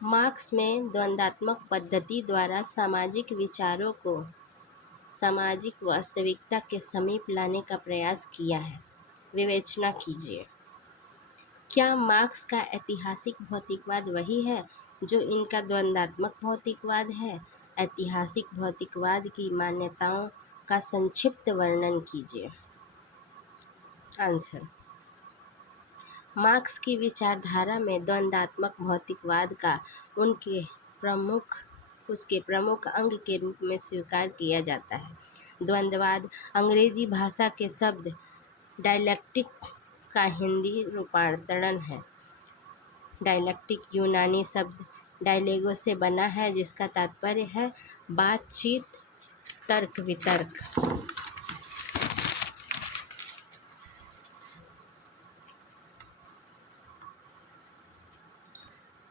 Marks में द्वंद्वात्मक पद्धति द्वारा सामाजिक विचारों को सामाजिक वास्तविकता के समीप लाने का प्रयास किया है। विवेचना कीजिए। क्या मार्क्स का ऐतिहासिक भौतिकवाद वही है जो इनका द्वंद्वात्मक भौतिकवाद है? ऐतिहासिक भौतिकवाद की मान्यताओं का संक्षिप्त वर्णन कीजिए। आंसर: मार्क्स की विचारधारा में द्वंद्वात्मक भौतिकवाद का उसके प्रमुख अंग के रूप में स्वीकार किया जाता है। द्वंद्ववाद अंग्रेजी भाषा के शब्द डायलैक्टिक का हिंदी रूपांतरण है। डायलैक्टिक यूनानी शब्द डायलेगो से बना है, जिसका तात्पर्य है बातचीत, तर्क वितर्क।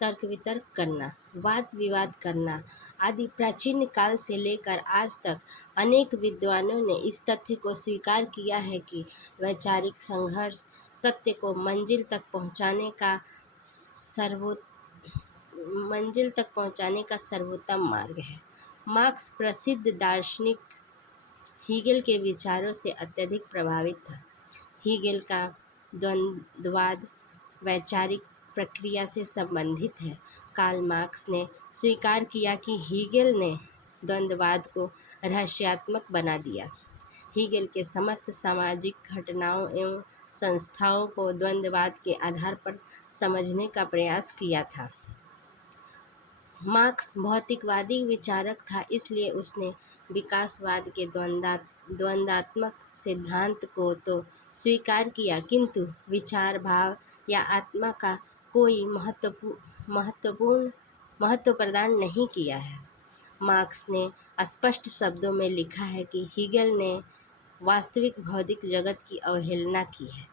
तर्क वितर्क करना, वाद विवाद करना आदि प्राचीन काल से लेकर आज तक अनेक विद्वानों ने इस तथ्य को स्वीकार किया है कि वैचारिक संघर्ष सत्य को मंजिल तक पहुंचाने का सर्वोत्तम मार्ग है। मार्क्स प्रसिद्ध दार्शनिक हीगेल के विचारों से अत्यधिक प्रभावित था। हीगेल का द्वंद्ववाद वैचारिक प्रक्रिया से संबंधित है। कार्ल मार्क्स ने स्वीकार किया कि हीगेल ने द्वंद्ववाद को रहस्यात्मक बना दिया। हीगेल के समस्त सामाजिक घटनाओं एवं संस्थाओं को द्वंद्ववाद के आधार पर समझने का प्रयास किया था। मार्क्स भौतिकवादी विचारक था, इसलिए उसने विकासवाद के द्वंद्वात्मक सिद्धांत को तो स्वीकार किया, किंतु विचार, भाव या आत्मा का कोई महत्व प्रदान नहीं किया है। मार्क्स ने स्पष्ट शब्दों में लिखा है कि हीगेल ने वास्तविक भौतिक जगत की अवहेलना की है।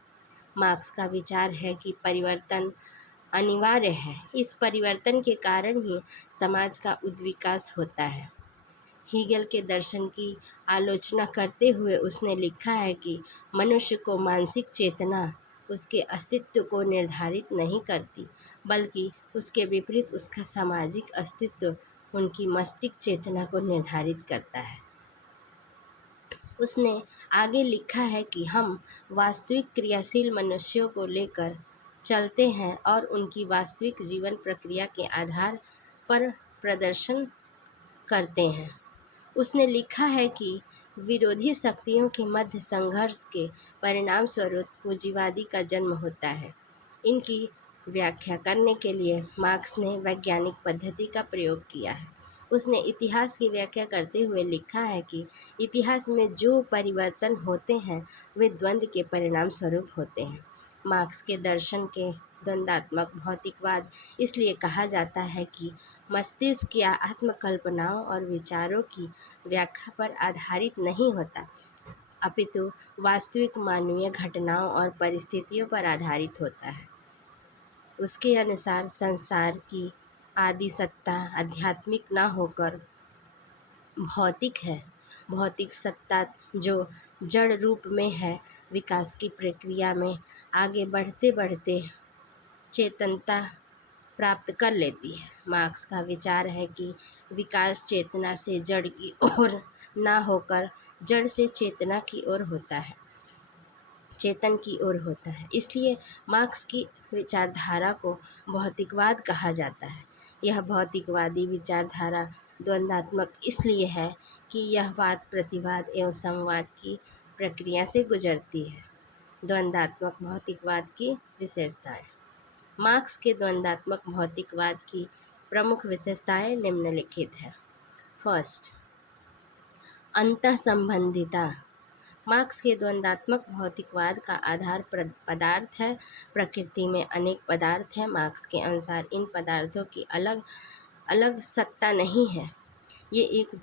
मार्क्स का विचार है कि परिवर्तन अनिवार्य है। इस परिवर्तन के कारण ही समाज का उद्विकास होता है। हीगेल के दर्शन की आलोचना करते हुए उसने लिखा है कि मनुष्य को मानसिक चेतना उसके अस्तित्व को निर्धारित नहीं करती, बल्कि उसके विपरीत उसका सामाजिक अस्तित्व उनकी मस्तिष्क चेतना को निर्धारित करता है। उसने आगे लिखा है कि हम वास्तविक क्रियाशील मनुष्यों को लेकर चलते हैं और उनकी वास्तविक जीवन प्रक्रिया के आधार पर प्रदर्शन करते हैं। उसने लिखा है कि विरोधी शक्तियों के मध्य संघर्ष के परिणाम स्वरूप पूंजीवादी का जन्म होता है। इनकी व्याख्या करने के लिए मार्क्स ने वैज्ञानिक पद्धति का प्रयोग किया है। उसने इतिहास की व्याख्या करते हुए लिखा है कि इतिहास में जो परिवर्तन होते हैं वे द्वंद्व के परिणाम स्वरूप होते हैं। मार्क्स के दर्शन के द्वंद्वात्मक भौतिकवाद इसलिए कहा जाता है कि मस्तिष्क या आत्मकल्पनाओं और विचारों की व्याख्या पर आधारित नहीं होता, अपितु वास्तविक मानवीय घटनाओं और परिस्थितियों पर आधारित होता है। उसके अनुसार संसार की आदि सत्ता आध्यात्मिक न होकर भौतिक है। भौतिक सत्ता जो जड़ रूप में है, विकास की प्रक्रिया में आगे बढ़ते बढ़ते चेतनता प्राप्त कर लेती है। मार्क्स का विचार है कि विकास चेतना से जड़ की ओर ना होकर जड़ से चेतना की ओर होता है, चेतन की ओर होता है। इसलिए मार्क्स की विचारधारा को भौतिकवाद कहा जाता है। यह भौतिकवादी विचारधारा द्वंद्वात्मक इसलिए है कि यह वाद प्रतिवाद एवं संवाद की प्रक्रिया से गुजरती है। द्वंद्वात्मक भौतिकवाद की विशेषताएं। मार्क्स के द्वंद्वात्मक भौतिकवाद की प्रमुख विशेषताएं निम्नलिखित है। फर्स्ट, अंतःसंबंधिता। मार्क्स के द्वंद्वात्मक भौतिकवाद का आधार पदार्थ है। प्रकृति में अनेक पदार्थ हैं। मार्क्स के अनुसार इन पदार्थों की अलग अलग सत्ता नहीं है, ये एक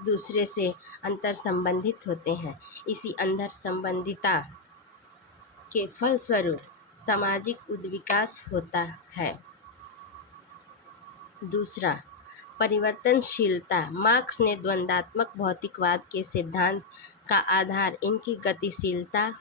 दूसरे से अंतर संबंधित होते हैं। इसी अंतर संबंधिता के फलस्वरूप सामाजिक उद्विकास होता है। दूसरा, परिवर्तनशीलता। मार्क्स ने द्वंद्वात्मक भौतिकवाद के सिद्धांत का आधार इनकी गतिशीलता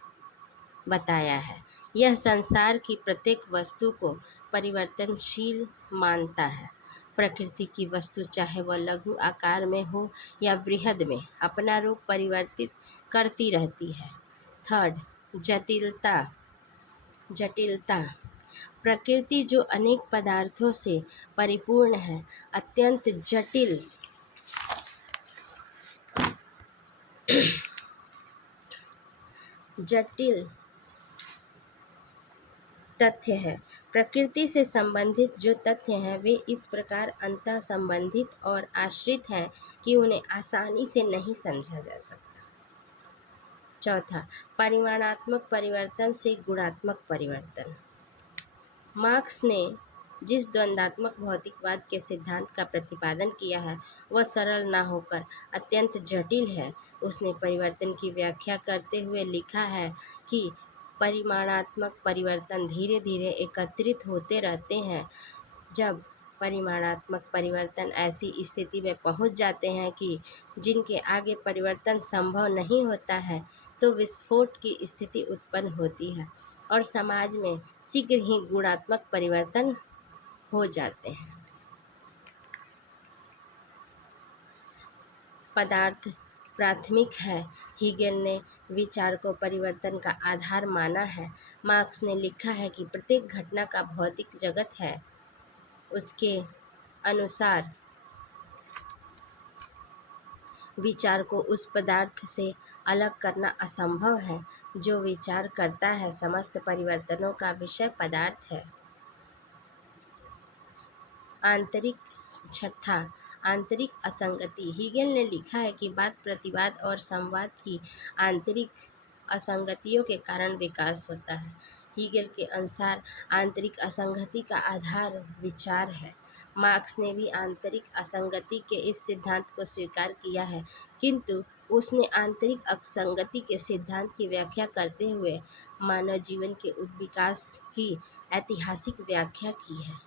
बताया है। यह संसार की प्रत्येक वस्तु को परिवर्तनशील मानता है। प्रकृति की वस्तु चाहे वह लघु आकार में हो या बृहद में अपना रूप परिवर्तित करती रहती है। थर्ड, जटिलता। जटिलता प्रकृति जो अनेक पदार्थों से परिपूर्ण है, अत्यंत जटिल तथ्य है। प्रकृति से संबंधित जो तथ्य हैं वे इस प्रकार अंतः संबंधित और आश्रित हैं कि उन्हें आसानी से नहीं समझा जा सकता। चौथा, परिमाणात्मक परिवर्तन से गुणात्मक परिवर्तन। मार्क्स ने जिस द्वंद्वात्मक भौतिकवाद के सिद्धांत का प्रतिपादन किया है वह सरल न होकर अत्यंत जटिल है। उसने परिवर्तन की व्याख्या करते हुए लिखा है कि परिमाणात्मक परिवर्तन धीरे धीरे एकत्रित होते रहते हैं। जब परिमाणात्मक परिवर्तन ऐसी स्थिति में पहुंच जाते हैं कि जिनके आगे परिवर्तन संभव नहीं होता है तो विस्फोट की स्थिति उत्पन्न होती है और समाज में शीघ्र ही गुणात्मक परिवर्तन हो जाते हैं। पदार्थ प्राथमिक है। हीगेल ने विचार को परिवर्तन का आधार माना है। मार्क्स ने लिखा है कि प्रत्येक घटना का भौतिक जगत है। उसके अनुसार विचार को उस पदार्थ से अलग करना असंभव है जो विचार करता है। समस्त परिवर्तनों का विषय पदार्थ है। छठा, आंतरिक असंगति। हीगेल ने लिखा है कि वाद प्रतिवाद और संवाद की आंतरिक असंगतियों के कारण विकास होता है। हीगेल के अनुसार आंतरिक असंगति का आधार विचार है। मार्क्स ने भी आंतरिक असंगति के इस सिद्धांत को स्वीकार किया है, किंतु उसने आंतरिक असंगति के सिद्धांत की व्याख्या करते हुए मानव जीवन के विकास की ऐतिहासिक व्याख्या की है।